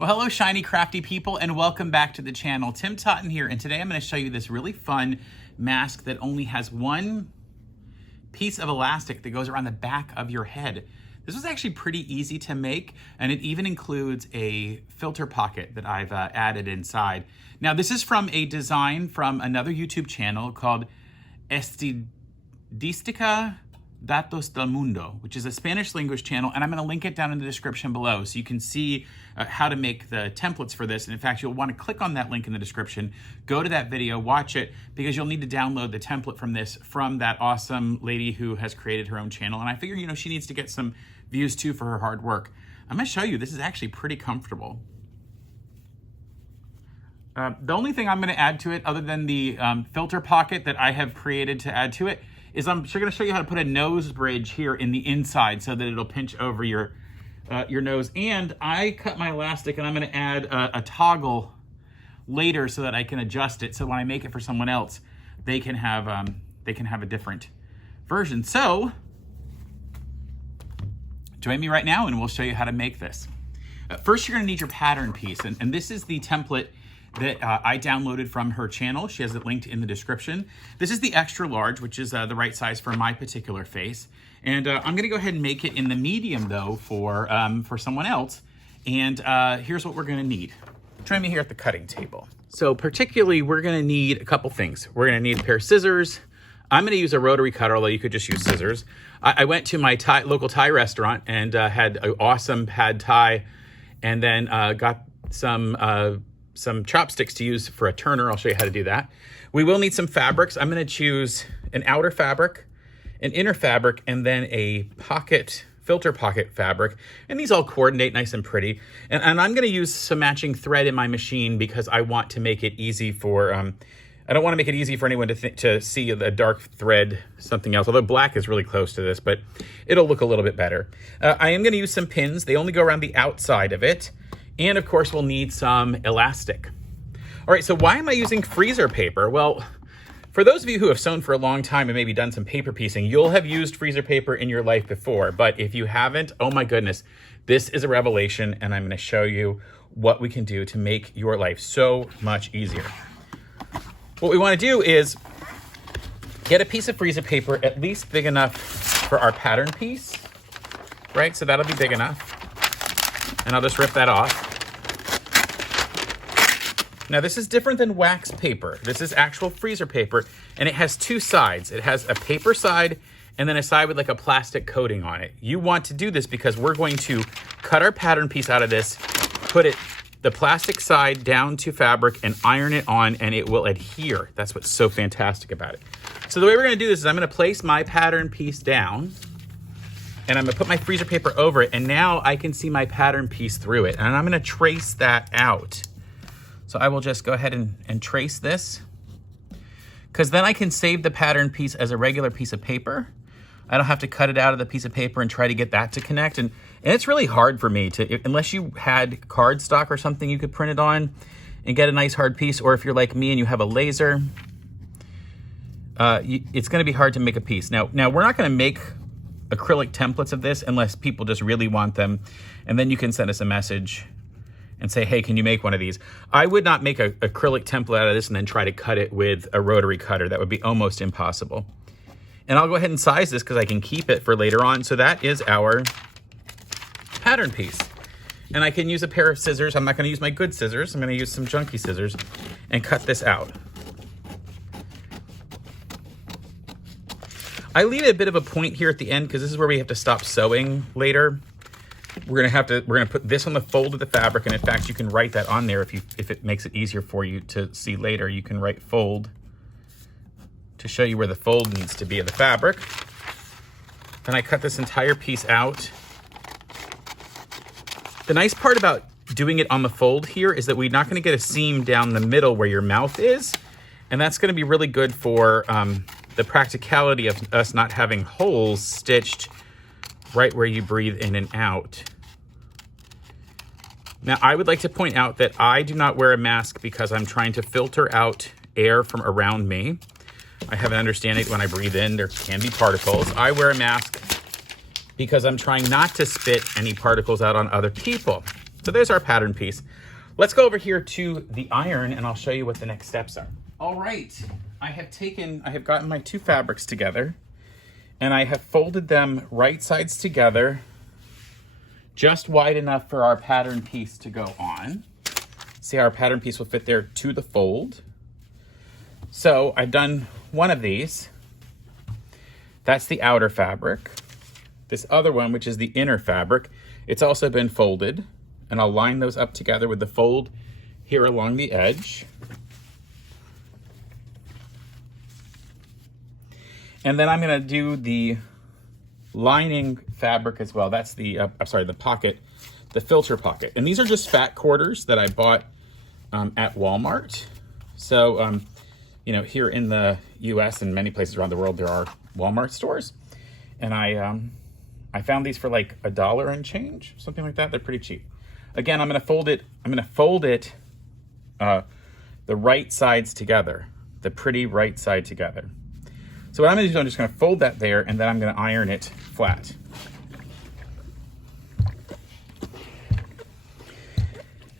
Well, hello, Shiny Crafty People, and welcome back to the channel. Tim Totten here, and today I'm going to show you this really fun mask that only has one piece of elastic that goes around the back of your head. This was actually pretty easy to make, and it even includes a filter pocket that I've added inside. Now, this is from a design from another YouTube channel called Estadística Datos del Mundo, which is a Spanish language channel, and I'm going to link it down in the description below so you can see how to make the templates for this. And in fact, you'll want to click on that link in the description, go to that video, watch it, because you'll need to download the template from this from that awesome lady who has created her own channel. And I figure, she needs to get some views too for her hard work. I'm going to show you, this is actually pretty comfortable. The only thing I'm going to add to it, other than the filter pocket that I have created to add to it, is I'm going to show you how to put a nose bridge here in the inside so that it'll pinch over your nose. And I cut my elastic, and I'm going to add a toggle later so that I can adjust it. So when I make it for someone else, they can have a different version. So join me right now, and we'll show you how to make this. First, you're going to need your pattern piece, and this is the template that I downloaded from her channel. She has it linked in the description. This is the extra large, which is the right size for my particular face. And I'm gonna go ahead and make it in the medium though for someone else. And here's what we're gonna need. Join me here at the cutting table. So particularly, we're gonna need a couple things. We're gonna need a pair of scissors. I'm gonna use a rotary cutter, although you could just use scissors. I went to my local Thai restaurant and had an awesome pad Thai, and then got some chopsticks to use for a turner. I'll show you how to do that. We will need some fabrics. I'm going to choose an outer fabric, an inner fabric, and then a filter pocket fabric. And these all coordinate nice and pretty. And I'm going to use some matching thread in my machine because I want to make it easy for, I don't want to make it easy for anyone to see the dark thread, something else. Although black is really close to this, but it'll look a little bit better. I am going to use some pins. They only go around the outside of it. And of course, we'll need some elastic. All right, so why am I using freezer paper? Well, for those of you who have sewn for a long time and maybe done some paper piecing, you'll have used freezer paper in your life before. But if you haven't, oh my goodness, this is a revelation, and I'm gonna show you what we can do to make your life so much easier. What we wanna do is get a piece of freezer paper at least big enough for our pattern piece, right? So that'll be big enough. And I'll just rip that off. Now, this is different than wax paper. This is actual freezer paper, and it has two sides. It has a paper side and then a side with like a plastic coating on it. You want to do this because we're going to cut our pattern piece out of this, put the plastic side down to fabric, and iron it on, and it will adhere. That's what's so fantastic about it. So the way we're gonna do this is I'm gonna place my pattern piece down, and I'm gonna put my freezer paper over it, and now I can see my pattern piece through it, and I'm gonna trace that out. So I will just go ahead and trace this, because then I can save the pattern piece as a regular piece of paper. I don't have to cut it out of the piece of paper and try to get that to connect. And it's really hard for me to, unless you had cardstock or something you could print it on and get a nice hard piece, or if you're like me and you have a laser, it's gonna be hard to make a piece. Now we're not gonna make acrylic templates of this unless people just really want them, and then you can send us a message and say, hey, can you make one of these? I would not make an acrylic template out of this and then try to cut it with a rotary cutter. That would be almost impossible. And I'll go ahead and size this because I can keep it for later on. So that is our pattern piece. And I can use a pair of scissors. I'm not gonna use my good scissors. I'm gonna use some junky scissors and cut this out. I leave a bit of a point here at the end because this is where we have to stop sewing later. We're gonna put this on the fold of the fabric, and in fact, you can write that on there if it makes it easier for you to see later. You can write fold to show you where the fold needs to be of the fabric. Then I cut this entire piece out. The nice part about doing it on the fold here is that we're not gonna get a seam down the middle where your mouth is, and that's gonna be really good for the practicality of us not having holes stitched right where you breathe in and out. Now, I would like to point out that I do not wear a mask because I'm trying to filter out air from around me. I have an understanding that when I breathe in, there can be particles. I wear a mask because I'm trying not to spit any particles out on other people. So there's our pattern piece. Let's go over here to the iron and I'll show you what the next steps are. All right, I have gotten my two fabrics together and I have folded them right sides together, just wide enough for our pattern piece to go on. See how our pattern piece will fit there to the fold. So I've done one of these. That's the outer fabric. This other one, which is the inner fabric, it's also been folded, and I'll line those up together with the fold here along the edge. And then I'm gonna do the lining fabric as well. That's the, the pocket, the filter pocket. And these are just fat quarters that I bought at Walmart. So, you know, here in the US and many places around the world, there are Walmart stores. And I found these for like $1 and change, something like that. They're pretty cheap. Again, I'm gonna fold it the right sides together, the pretty right side together. So what I'm gonna do is I'm just gonna fold that there and then I'm gonna iron it flat.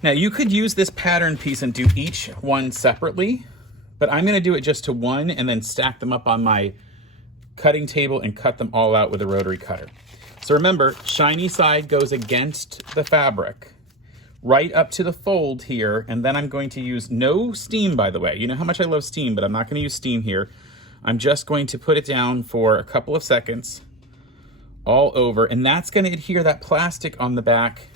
Now you could use this pattern piece and do each one separately, but I'm gonna do it just to one and then stack them up on my cutting table and cut them all out with a rotary cutter. So remember, shiny side goes against the fabric, right up to the fold here, and then I'm going to use no steam, by the way. You know how much I love steam, but I'm not gonna use steam here. I'm just going to put it down for a couple of seconds all over, and that's gonna adhere that plastic on the back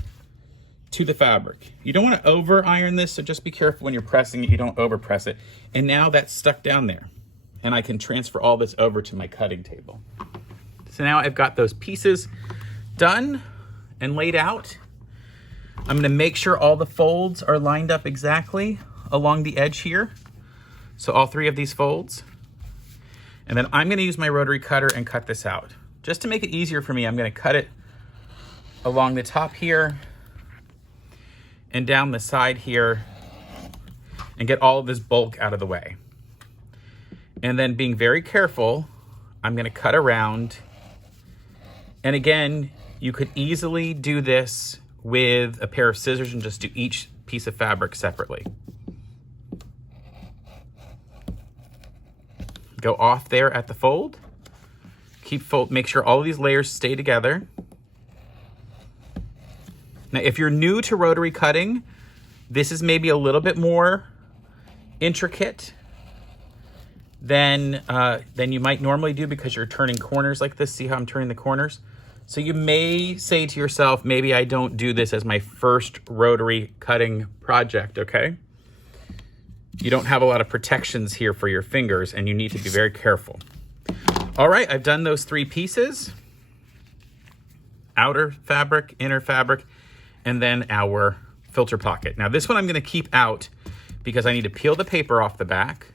to the fabric. You don't wanna over iron this, so just be careful when you're pressing it, you don't over press it. And now that's stuck down there, and I can transfer all this over to my cutting table. So now I've got those pieces done and laid out. I'm gonna make sure all the folds are lined up exactly along the edge here. So all three of these folds. And then I'm gonna use my rotary cutter and cut this out. Just to make it easier for me, I'm gonna cut it along the top here and down the side here and get all of this bulk out of the way. And then being very careful, I'm gonna cut around. And again, you could easily do this with a pair of scissors and just do each piece of fabric separately. Go off there at the fold. Make sure all of these layers stay together. Now, if you're new to rotary cutting, this is maybe a little bit more intricate than you might normally do because you're turning corners like this. See how I'm turning the corners? So you may say to yourself, maybe I don't do this as my first rotary cutting project, okay? You don't have a lot of protections here for your fingers and you need to be very careful. All right, I've done those three pieces. Outer fabric, inner fabric, and then our filter pocket. Now this one I'm gonna keep out because I need to peel the paper off the back.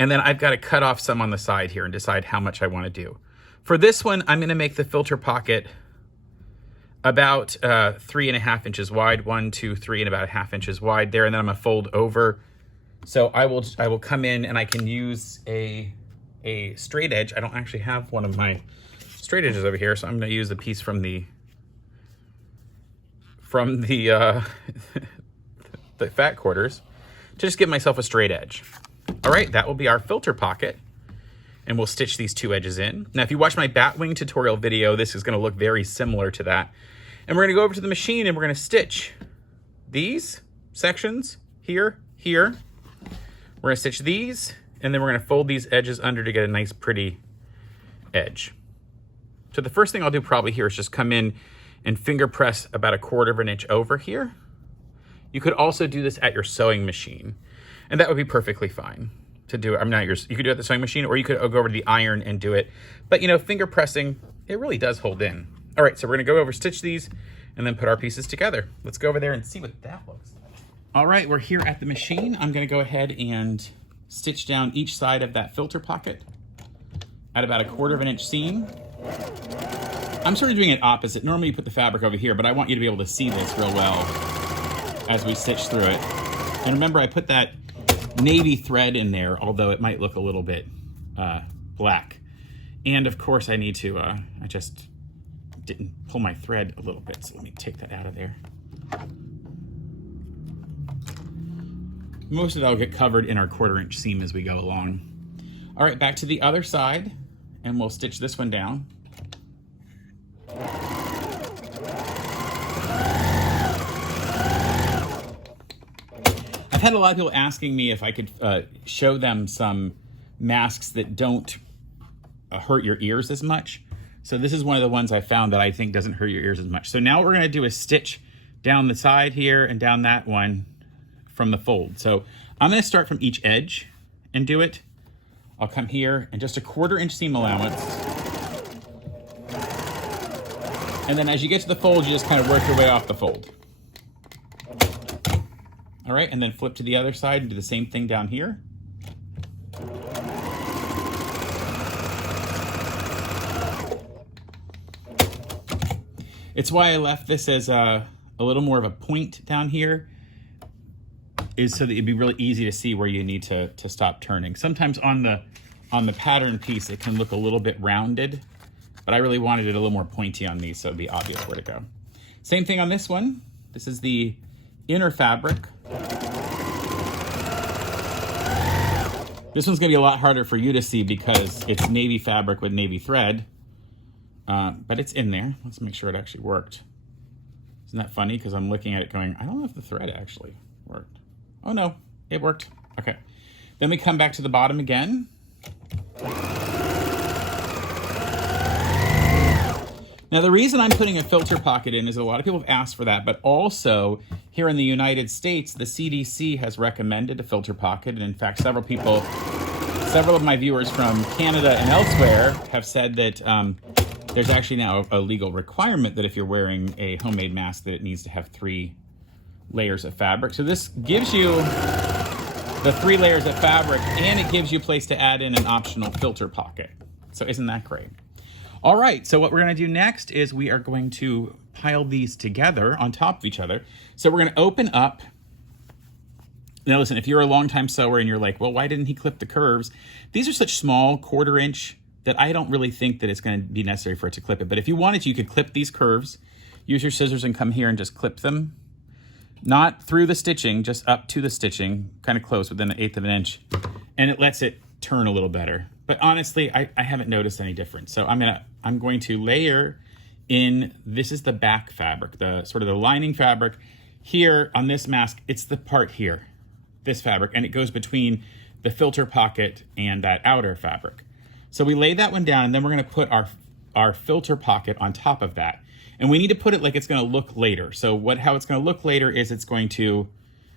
And then I've got to cut off some on the side here and decide how much I want to do. For this one, I'm going to make the filter pocket about 3.5 inches wide, 1, 2, 3, and about 1/2 inches wide there. And then I'm going to fold over. So I will come in and I can use a straight edge. I don't actually have one of my straight edges over here, so I'm going to use the piece from the the fat quarters to just give myself a straight edge. All right, that will be our filter pocket, and we'll stitch these two edges in. Now, if you watch my batwing tutorial video, this is gonna look very similar to that. And we're gonna go over to the machine and we're gonna stitch these sections here. We're gonna stitch these, and then we're gonna fold these edges under to get a nice pretty edge. So the first thing I'll do probably here is just come in and finger press about 1/4 inch over here. You could also do this at your sewing machine, and that would be perfectly fine to do it. You could do it at the sewing machine, or you could go over to the iron and do it. But you know, finger pressing, it really does hold in. All right, so we're gonna go over, stitch these, and then put our pieces together. Let's go over there and see what that looks like. All right, we're here at the machine. I'm gonna go ahead and stitch down each side of that filter pocket at about 1/4 inch seam. I'm sort of doing it opposite. Normally you put the fabric over here, but I want you to be able to see this real well as we stitch through it. And remember, I put that navy thread in there, although it might look a little bit black. And of course I need to, I just didn't pull my thread a little bit, so let me take that out of there. Most of that will get covered in our 1/4 inch seam as we go along. All right, back to the other side, and we'll stitch this one down. I've had a lot of people asking me if I could show them some masks that don't hurt your ears as much. So this is one of the ones I found that I think doesn't hurt your ears as much. So now what we're gonna do is stitch down the side here and down that one from the fold. So I'm gonna start from each edge and do it. I'll come here and just a 1/4 inch seam allowance. And then as you get to the fold, you just kind of work your way off the fold. All right, and then flip to the other side and do the same thing down here. It's why I left this as a little more of a point down here, is so that it'd be really easy to see where you need to stop turning. Sometimes on the pattern piece, it can look a little bit rounded, but I really wanted it a little more pointy on these, so it'd be obvious where to go. Same thing on this one. This is the inner fabric. This one's gonna be a lot harder for you to see because it's navy fabric with navy thread, but it's in there. Let's make sure it actually worked. Isn't that funny? Because I'm looking at it going, I don't know if the thread actually worked. Oh no, it worked. Okay. Then we come back to the bottom again. Now the reason I'm putting a filter pocket in is a lot of people have asked for that, but also here in the United States, the CDC has recommended a filter pocket. And in fact, several of my viewers from Canada and elsewhere have said that there's actually now a legal requirement that if you're wearing a homemade mask, that it needs to have 3 layers of fabric. So this gives you the 3 layers of fabric, and it gives you a place to add in an optional filter pocket. So isn't that great? All right, so what we're gonna do next is we are going to pile these together on top of each other. So we're gonna open up. Now listen, if you're a longtime sewer and you're like, well, why didn't he clip the curves? These are such small 1/4 inch that I don't really think that it's gonna be necessary for it to clip it. But if you wanted to, you could clip these curves, use your scissors and come here and just clip them. Not through the stitching, just up to the stitching, kind of close, within 1/8 of an inch. And it lets it turn a little better. But honestly, I haven't noticed any difference. So I'm going to layer in, this is the back fabric, the sort of the lining fabric. Here on this mask, it's the part here, this fabric, and it goes between the filter pocket and that outer fabric. So we lay that one down, and then we're gonna put our filter pocket on top of that. And we need to put it like it's gonna look later. So how it's gonna look later is it's going to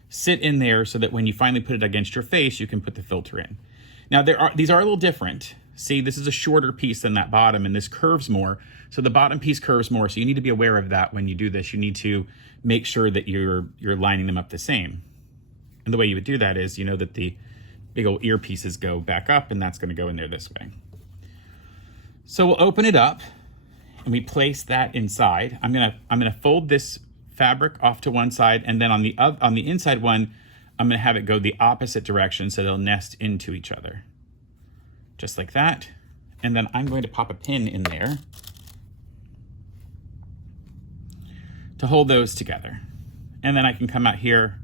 sit in there so that when you finally put it against your face, you can put the filter in. Now these are a little different. See, this is a shorter piece than that bottom, and this curves more. So the bottom piece curves more, so you need to be aware of that when you do this. You need to make sure that you're lining them up the same. And the way you would do that is, you know that the big old ear pieces go back up, and that's gonna go in there this way. So we'll open it up, and we place that inside. I'm gonna fold this fabric off to one side, and then on the inside one, I'm gonna have it go the opposite direction so they'll nest into each other. Just like that. And then I'm going to pop a pin in there to hold those together. And then I can come out here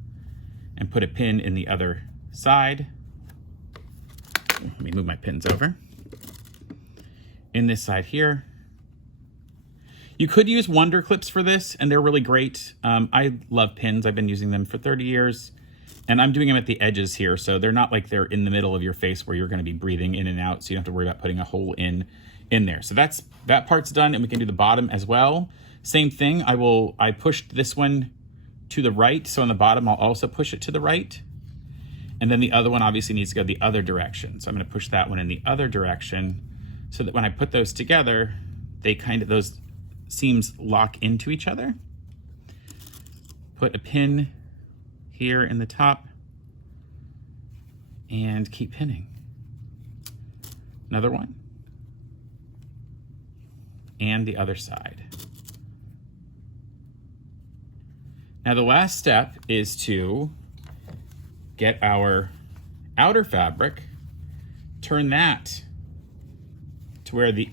and put a pin in the other side. Let me move my pins over. In this side here. You could use Wonder Clips for this, and they're really great. I love pins. I've been using them for 30 years. And I'm doing them at the edges here, so they're not like they're in the middle of your face where you're gonna be breathing in and out, so you don't have to worry about putting a hole in there. So that part's done, and we can do the bottom as well. Same thing, I pushed this one to the right, so on the bottom I'll also push it to the right. And then the other one obviously needs to go the other direction. So I'm gonna push that one in the other direction so that when I put those together, those seams lock into each other. Put a pin here in the top and keep pinning. Another one. And the other side. Now the last step is to get our outer fabric, turn that to where the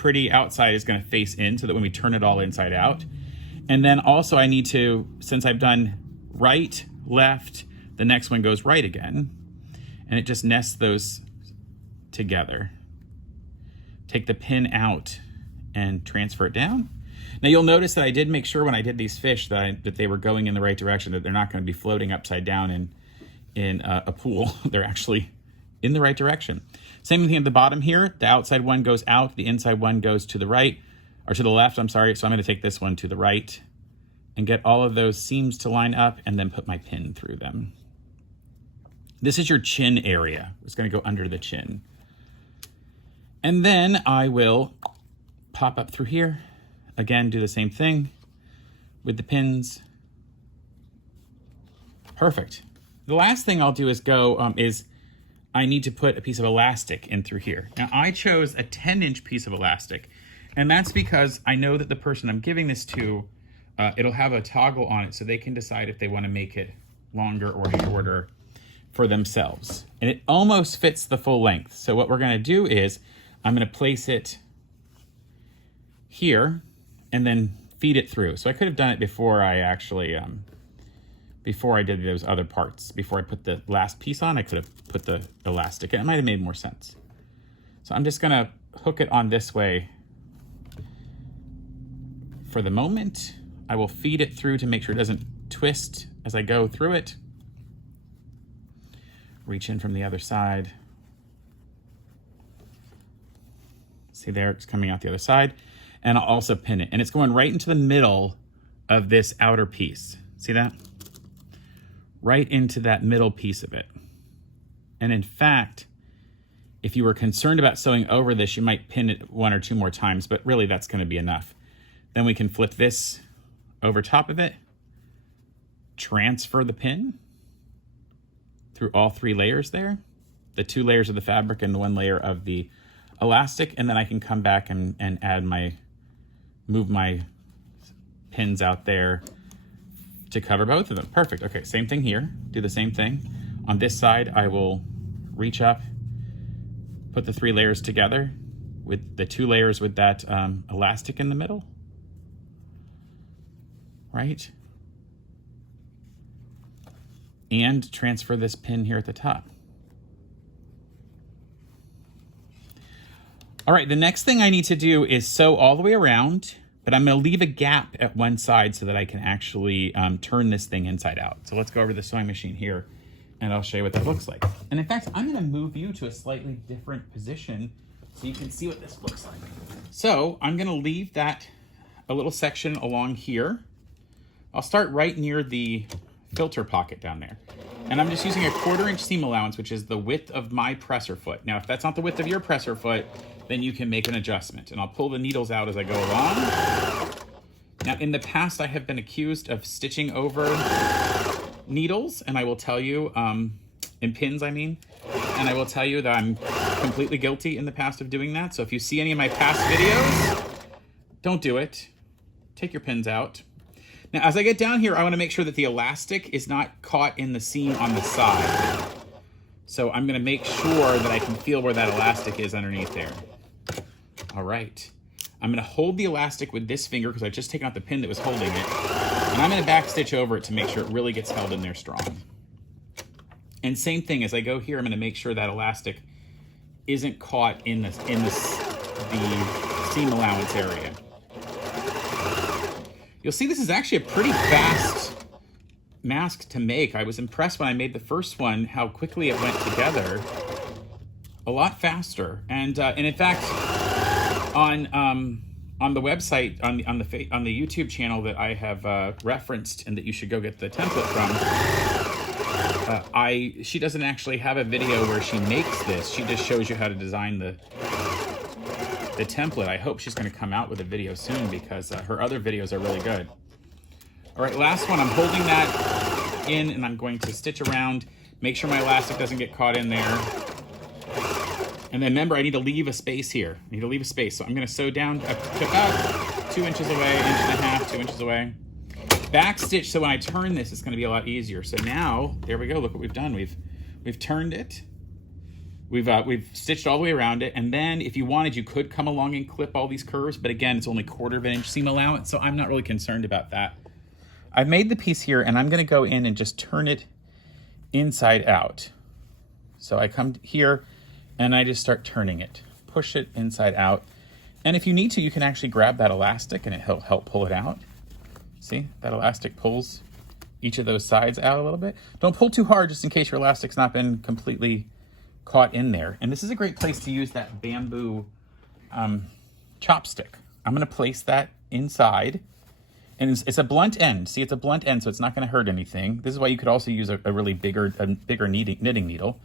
pretty outside is going to face in so that when we turn it all inside out. And then also I need to, since I've done right, left, the next one goes right again, and it just nests those together. Take the pin out and transfer it down. Now you'll notice that I did make sure when I did these fish that they were going in the right direction, that they're not going to be floating upside down in a pool. They're actually in the right direction. Same thing at the bottom here. The outside one goes out, the inside one goes to the right, or to the left, I'm sorry. So I'm going to take this one to the right and get all of those seams to line up and then put my pin through them. This is your chin area. It's going to go under the chin. And then I will pop up through here. Again, do the same thing with the pins. Perfect. The last thing I'll do is I need to put a piece of elastic in through here. Now I chose a 10-inch piece of elastic, and that's because I know that the person I'm giving this to, it'll have a toggle on it so they can decide if they want to make it longer or shorter for themselves. And it almost fits the full length. So what we're going to do is I'm going to place it here and then feed it through. So I could have done it before I actually, before I did those other parts. Before I put the last piece on, I could have put the elastic. It might have made more sense. So I'm just going to hook it on this way for the moment. I will feed it through to make sure it doesn't twist as I go through it. Reach in from the other side. See there, it's coming out the other side. And I'll also pin it. And it's going right into the middle of this outer piece. See that? Right into that middle piece of it. And in fact, if you were concerned about sewing over this, you might pin it 1 or 2 more times, but really that's going to be enough. Then we can flip this over top of it, transfer the pin through all 3 layers there, the 2 layers of the fabric and the 1 layer of the elastic, and then I can come back and add move my pins out there to cover both of them. Perfect. Okay, same thing here. Do the same thing. On this side, I will reach up, put the 3 layers together with the 2 layers with that elastic in the middle. Right? And transfer this pin here at the top. All right, the next thing I need to do is sew all the way around, but I'm going to leave a gap at one side so that I can actually turn this thing inside out. So let's go over to the sewing machine here, and I'll show you what that looks like. And in fact, I'm going to move you to a slightly different position so you can see what this looks like. So I'm going to leave that a little section along here. I'll start right near the filter pocket down there. And I'm just using a 1/4 inch seam allowance, which is the width of my presser foot. Now, if that's not the width of your presser foot, then you can make an adjustment. And I'll pull the needles out as I go along. Now, in the past, I have been accused of stitching over needles, and I will tell you, in pins, I mean, and I will tell you that I'm completely guilty in the past of doing that. So if you see any of my past videos, don't do it. Take your pins out. Now, as I get down here, I want to make sure that the elastic is not caught in the seam on the side. So I'm going to make sure that I can feel where that elastic is underneath there. All right. I'm going to hold the elastic with this finger because I've just taken out the pin that was holding it. And I'm going to back stitch over it to make sure it really gets held in there strong. And same thing, as I go here, I'm going to make sure that elastic isn't caught in the seam allowance area. You'll see this is actually a pretty fast mask to make. I was impressed when I made the first one how quickly it went together. A lot faster. And in fact, on the website, on the YouTube channel that I have referenced and that you should go get the template from, she doesn't actually have a video where she makes this. She just shows you how to design the template. I hope she's going to come out with a video soon because her other videos are really good. All right, last one. I'm holding that in and I'm going to stitch around, make sure my elastic doesn't get caught in there. And then remember, I need to leave a space here. I need to leave a space. So I'm going to sew down to about 2 inches away, 1.5 inches, 2 inches away. Back stitch, so when I turn this, it's going to be a lot easier. So now, there we go. Look what we've done. We've turned it. We've stitched all the way around it, and then if you wanted, you could come along and clip all these curves, but again, it's only 1/4 inch seam allowance, so I'm not really concerned about that. I've made the piece here, and I'm gonna go in and just turn it inside out. So I come here, and I just start turning it. Push it inside out. And if you need to, you can actually grab that elastic, and it'll help pull it out. See, that elastic pulls each of those sides out a little bit. Don't pull too hard, just in case your elastic's not been completely caught in there. And this is a great place to use that bamboo chopstick. I'm gonna place that inside, and it's a blunt end. See, it's a blunt end, so it's not gonna hurt anything. This is why you could also use a really bigger knitting needle.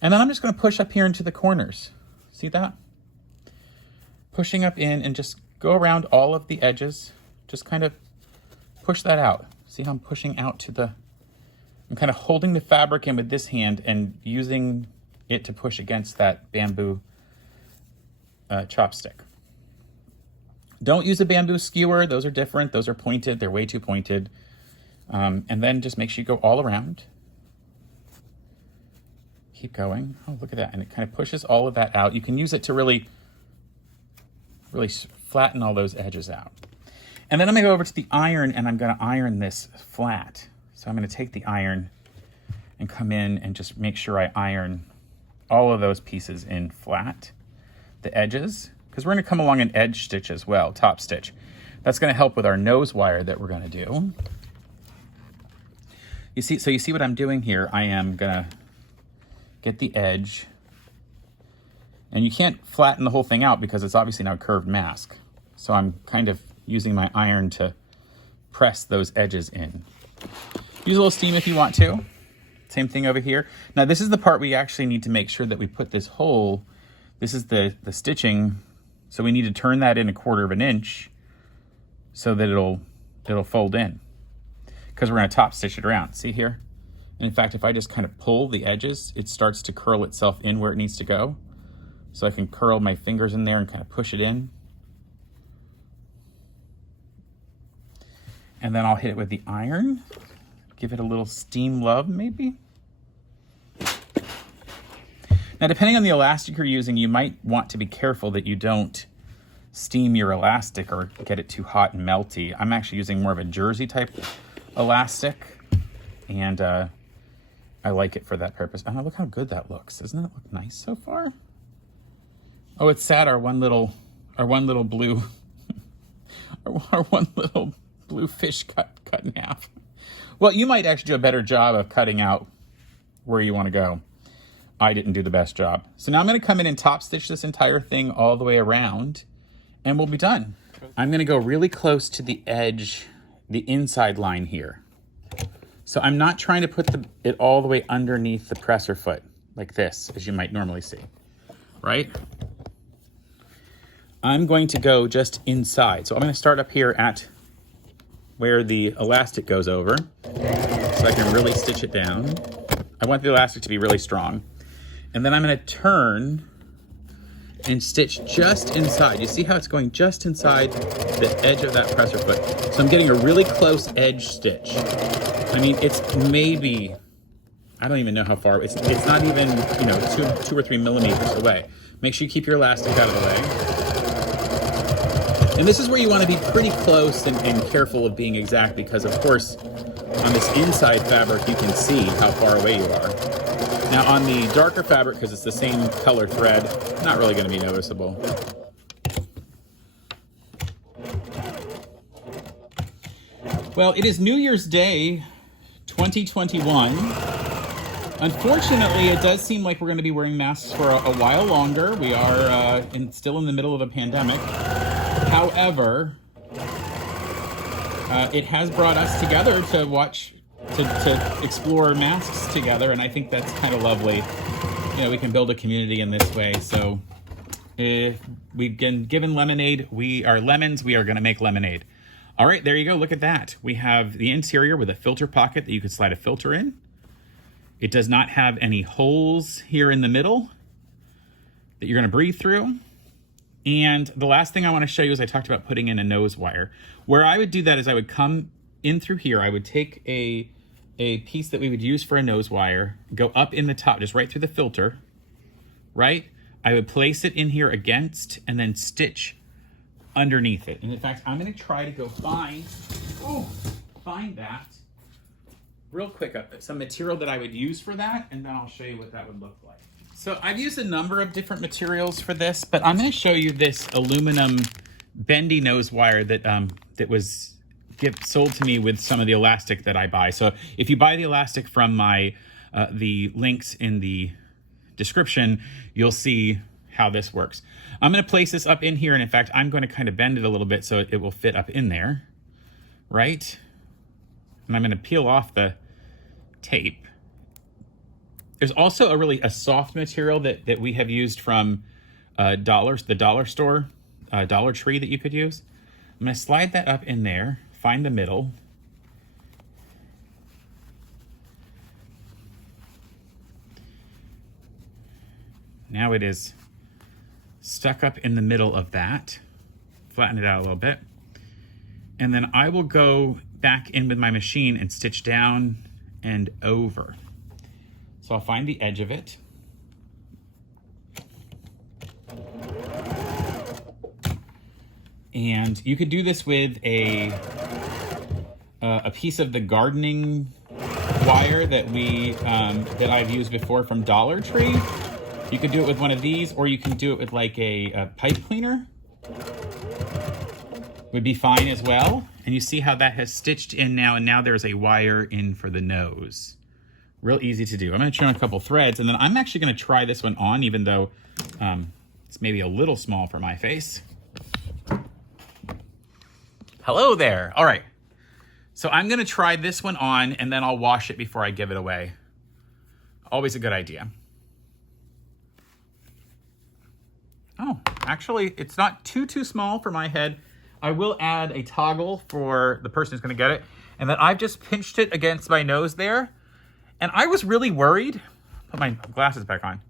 And then I'm just gonna push up here into the corners. See that? Pushing up in and just go around all of the edges. Just kind of push that out. See how I'm pushing out I'm kind of holding the fabric in with this hand and using it to push against that bamboo chopstick. Don't use a bamboo skewer. Those are different. Those are pointed. They're way too pointed. And then just make sure you go all around. Keep going. Oh, look at that. And it kind of pushes all of that out. You can use it to really flatten all those edges out. And then I'm gonna go over to the iron, and I'm gonna iron this flat. So I'm gonna take the iron and come in and just make sure I iron all of those pieces in flat, the edges, because we're gonna come along and edge stitch as well, top stitch. That's gonna help with our nose wire that we're gonna do. You see what I'm doing here? I am gonna get the edge, and you can't flatten the whole thing out because it's obviously now a curved mask. So I'm kind of using my iron to press those edges in. Use a little steam if you want to. Same thing over here. Now this is the part we actually need to make sure that we put this hole. This is the stitching. So we need to turn that in 1/4 inch so that it'll fold in, because we're gonna top stitch it around. See here? And in fact, if I just kind of pull the edges, it starts to curl itself in where it needs to go. So I can curl my fingers in there and kind of push it in. And then I'll hit it with the iron. Give it a little steam love, maybe. Now, depending on the elastic you're using, you might want to be careful that you don't steam your elastic or get it too hot and melty. I'm actually using more of a jersey type elastic, and I like it for that purpose. Oh, look how good that looks. Doesn't that look nice so far? Oh, it's sad our one little blue, our one little blue fish cut in half. Well, you might actually do a better job of cutting out where you want to go. I didn't do the best job. So now I'm going to come in and top stitch this entire thing all the way around, and we'll be done. I'm going to go really close to the edge, the inside line here. So I'm not trying to put it all the way underneath the presser foot like this, as you might normally see, right? I'm going to go just inside. So I'm going to start up here at where the elastic goes over, so I can really stitch it down. I want the elastic to be really strong. And then I'm gonna turn and stitch just inside. You see how it's going just inside the edge of that presser foot. So I'm getting a really close edge stitch. I mean, it's maybe, I don't even know how far, it's not even, you know, two or 3 millimeters away. Make sure you keep your elastic out of the way. And this is where you want to be pretty close and careful of being exact, because of course on this inside fabric you can see how far away you are. Now on the darker fabric, because it's the same color thread, not really going to be noticeable. Well, it is New Year's Day 2021. Unfortunately, it does seem like we're going to be wearing masks for a while longer. We are still in the middle of a pandemic. However, it has brought us together to explore masks together, and I think that's kind of lovely. You know, we can build a community in this way. So we've been given lemonade. We are lemons. We are going to make lemonade. All right, there you go. Look at that. We have the interior with a filter pocket that you could slide a filter in. It does not have any holes here in the middle that you're going to breathe through. And the last thing I want to show you is I talked about putting in a nose wire. Where I would do that is I would come in through here. I would take a piece that we would use for a nose wire, go up in the top, just right through the filter, right? I would place it in here against and then stitch underneath it. And in fact, I'm gonna try to go find that real quick, some material that I would use for that, and then I'll show you what that would look like. So I've used a number of different materials for this, but I'm gonna show you this aluminum bendy nose wire that that was sold to me with some of the elastic that I buy. So if you buy the elastic from my the links in the description, you'll see how this works. I'm gonna place this up in here, and in fact, I'm gonna kind of bend it a little bit so it will fit up in there, right? And I'm gonna peel off the tape. There's also a soft material that we have used from the dollar store, Dollar Tree, that you could use. I'm gonna slide that up in there, find the middle. Now it is stuck up in the middle of that. Flatten it out a little bit. And then I will go back in with my machine and stitch down and over. So I'll find the edge of it. And you could do this with a piece of the gardening wire that that I've used before from Dollar Tree. You could do it with one of these, or you can do it with like a pipe cleaner. Would be fine as well. And you see how that has stitched in now, and now there's a wire in for the nose. Real easy to do. I'm gonna trim a couple threads, and then I'm actually gonna try this one on, even though it's maybe a little small for my face. Hello there. All right. So I'm gonna try this one on, and then I'll wash it before I give it away. Always a good idea. Oh, actually, it's not too small for my head. I will add a toggle for the person who's gonna get it. And then I've just pinched it against my nose there. And I was really worried, put my glasses back on.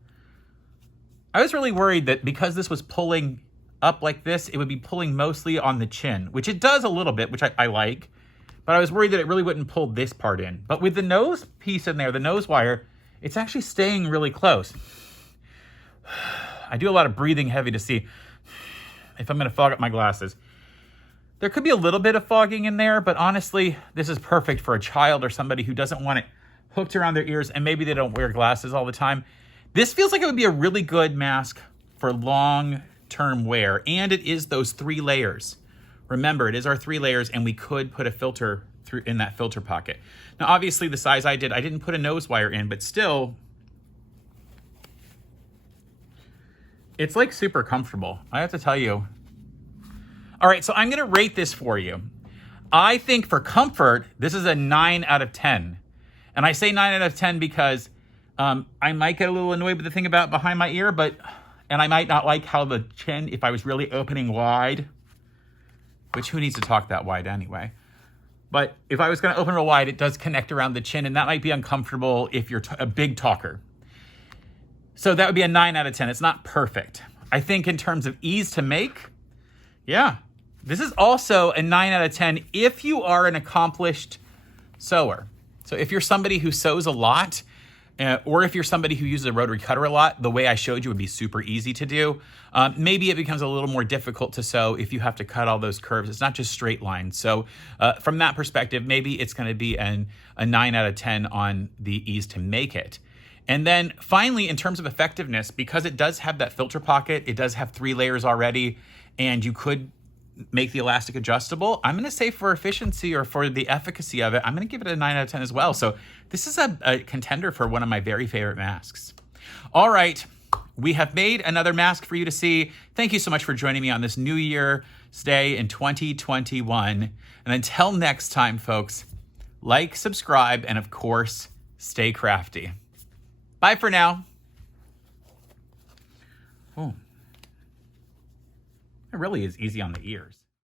I was really worried that because this was pulling up like this, it would be pulling mostly on the chin, which it does a little bit, which I like. But I was worried that it really wouldn't pull this part in. But with the nose piece in there, the nose wire, it's actually staying really close. I do a lot of breathing heavy to see if I'm gonna fog up my glasses. There could be a little bit of fogging in there, but honestly, this is perfect for a child or somebody who doesn't want it hooked around their ears and maybe they don't wear glasses all the time. This feels like it would be a really good mask for long-term wear, and it is those 3 layers. Remember, it is our 3 layers, and we could put a filter through in that filter pocket. Now, obviously, the size I didn't put a nose wire in, but still, it's like super comfortable. I have to tell you. All right, so I'm gonna rate this for you. I think for comfort, this is a 9 out of 10. And I say 9 out of 10 because I might get a little annoyed with the thing about behind my ear, and I might not like how the chin, if I was really opening wide, which who needs to talk that wide anyway? But if I was gonna open real wide, it does connect around the chin, and that might be uncomfortable if you're a big talker. So that would be a 9 out of 10. It's not perfect. I think in terms of ease to make, yeah. This is also a 9 out of 10 if you are an accomplished sewer. So if you're somebody who sews a lot, or if you're somebody who uses a rotary cutter a lot, the way I showed you would be super easy to do. Maybe it becomes a little more difficult to sew if you have to cut all those curves. It's not just straight lines. So from that perspective, maybe it's gonna be a 9 out of 10 on the ease to make it. And then finally, in terms of effectiveness, because it does have that filter pocket, it does have 3 layers already, and you could make the elastic adjustable, I'm gonna say for efficiency or for the efficacy of it, I'm gonna give it a 9 out of 10 as well. So this is a contender for one of my very favorite masks. All right, we have made another mask for you to see. Thank you so much for joining me on this New Year's Day in 2021. And until next time, folks, like, subscribe, and of course, stay crafty. Bye for now. Oh. It really is easy on the ears.